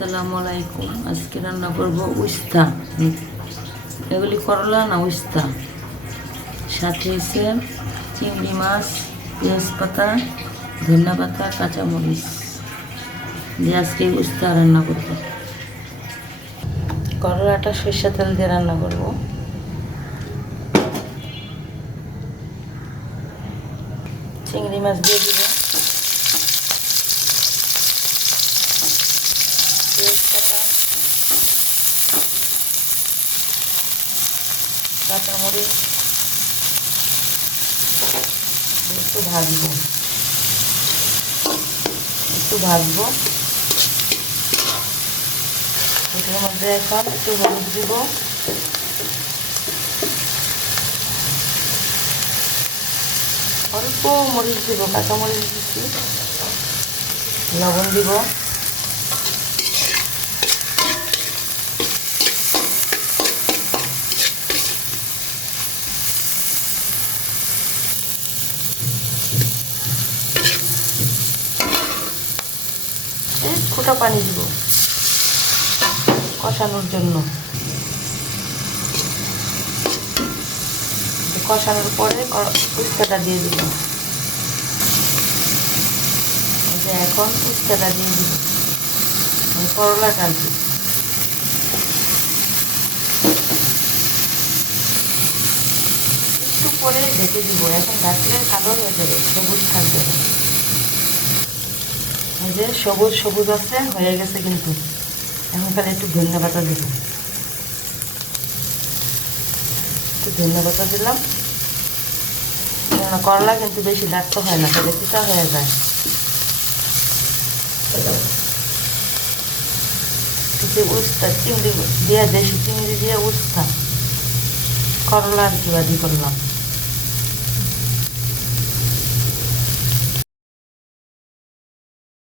আসসালামু আলাইকুম। আজকে রান্না করব উস্তা। এগুলি করলা না উস্তা। সাথে হচ্ছে চিংড়ি মাছ, পেঁয়াজ পাতা, ধনিয়া পাতা, কাঁচামরিচ দিয়ে আজকে উস্তা রান্না করব। করলাটা সরষের তেল দিয়ে রান্না করব। চিংড়ি মাছ দিয়ে দিব, পেঁয়াজ পাতা, কাঁচামরিচ একটু ভাজবো। এটার মধ্যে এখন একটু হলুদ দিব, অল্প মরিচ দিব, কাঁচামরিচ দিচ্ছি, লবণ দিব, ফুটা পানি দিব কষানোর জন্য। কষানোর পরে উস্তাটা দিয়ে দিব। এখন উস্তাটা দিয়ে দিব, করলাটা আর কি। একটু পরে ঢেকে দিব, এখন ঢাকলে কালো হয়ে যাবে, সবুজ থাকবে। এই যে সবুজ সবুজ আছে, হয়ে গেছে কিন্তু। এখন খালি একটু ধনিয়া পাতা দেব, একটু ধনিয়া পাতা দিলাম। করলা কিন্তু বেশি ডাকতে হয় না, তাহলে পিঠা হয়ে যায়। যে উস্তা চিংড়ি দিয়ে, দেশি চিংড়ি দিয়ে উস্তা করলা আর কি বাজি করলাম।